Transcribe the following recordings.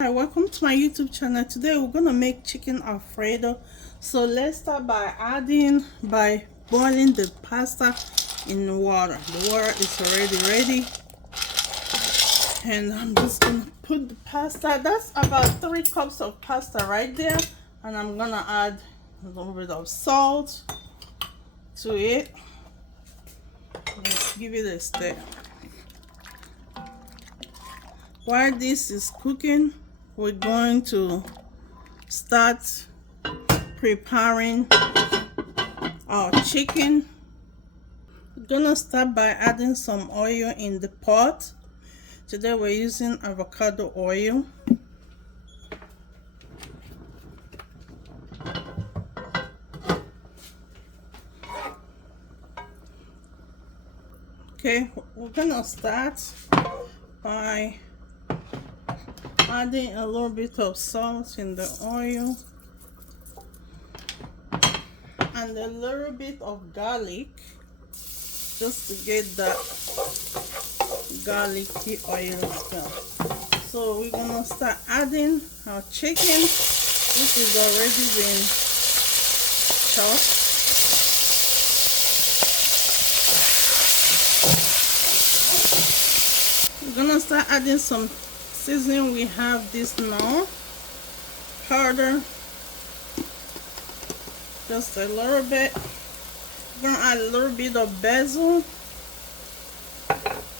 Hi, welcome to my YouTube channel. Today we're gonna make chicken Alfredo. So let's start by boiling the pasta in water. The water is already ready, and I'm just gonna put the pasta. That's about 3 cups of pasta right there, and I'm gonna add a little bit of salt to it. Let's give it a stir. While this is cooking, we're going to start preparing our chicken. We're gonna start by adding some oil in the pot. Today we're using avocado oil. Okay, we're gonna start by adding a little bit of salt in the oil and a little bit of garlic, just to get that garlicky oil smell. So we're gonna start adding our chicken, which is already been chopped. We're gonna start adding some seasoning. We have this now powder, just a little bit. We're gonna add a little bit of basil,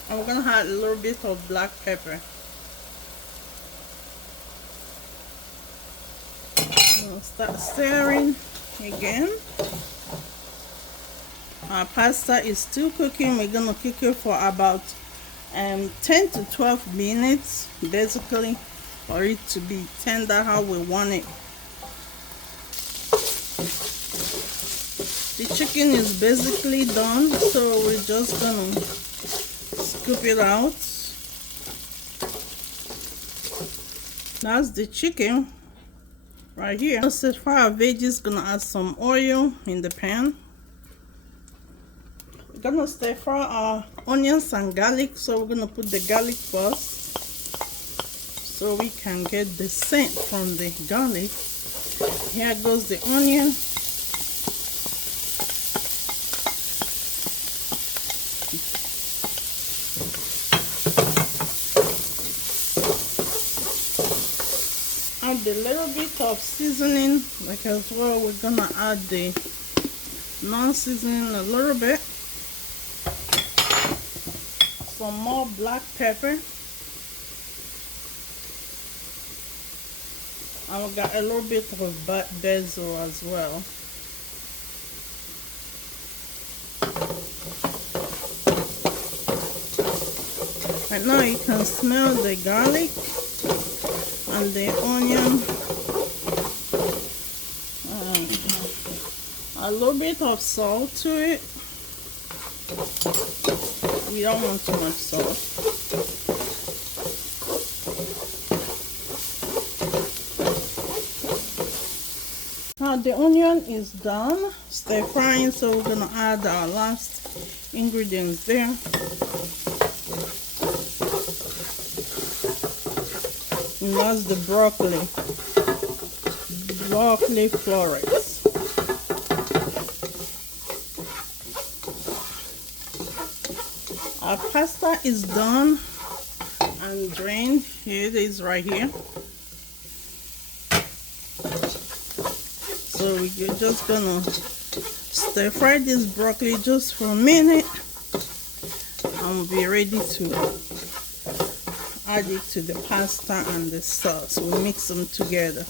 and we're gonna add a little bit of black pepper. We'll start stirring again. Our pasta is still cooking. We're gonna cook it for about 10 to 12 minutes, basically, for it to be tender how we want it. The chicken is basically done, so we're just gonna scoop it out. That's the chicken right here. So for our veggies, gonna add some oil in the pan. We're gonna stir fry our onions and garlic, so we're gonna put the garlic first so we can get the scent from the garlic. Here goes the onion. Add a little bit of seasoning, like as well. We're gonna add the non-seasoning a little bit. Some more black pepper, and we got a little bit of basil as well. Right now you can smell the garlic and the onion. A little bit of salt to it. We don't want too much salt. Now the onion is done stir frying, so we're gonna add our last ingredients there. And that's the broccoli florets. Our pasta is done and drained. Here it is right here. So we're just gonna stir fry this broccoli just for a minute, and we'll be ready to add it to the pasta and the sauce. We'll mix them together.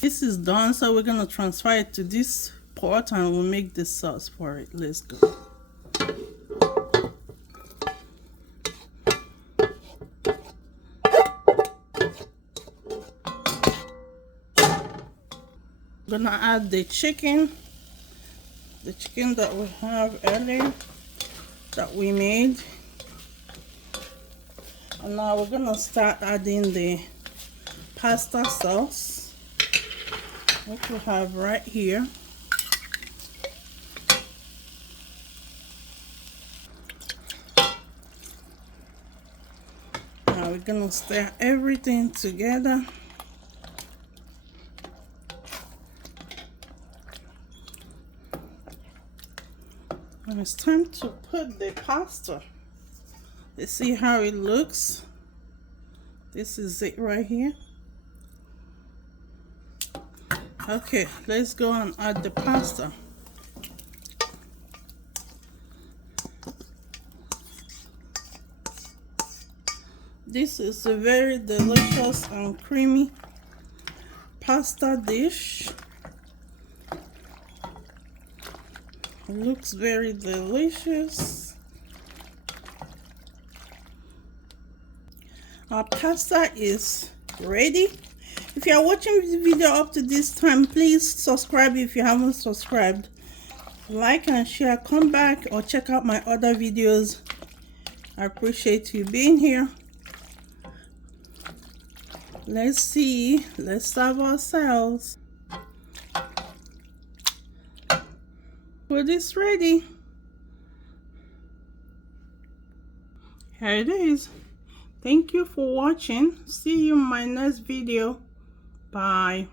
This is done, so we're gonna transfer it to this pot and we'll make the sauce for it. Let's go. Gonna add the chicken that we have earlier that we made, and now we're gonna start adding the pasta sauce, which we have right here. Now We're gonna stir everything together. And it's time to put the pasta. Let's see how it looks. This is it right here. Okay, let's go and add the pasta. This is a very delicious and creamy pasta dish. It looks very delicious. Our pasta is ready. If you are watching this video up to this time, please subscribe if you haven't subscribed. Like and share, come back or check out my other videos. I appreciate you being here. Let's see. Let's serve ourselves. Food is ready. Here it is. Thank you for watching. See you in my next video. Bye.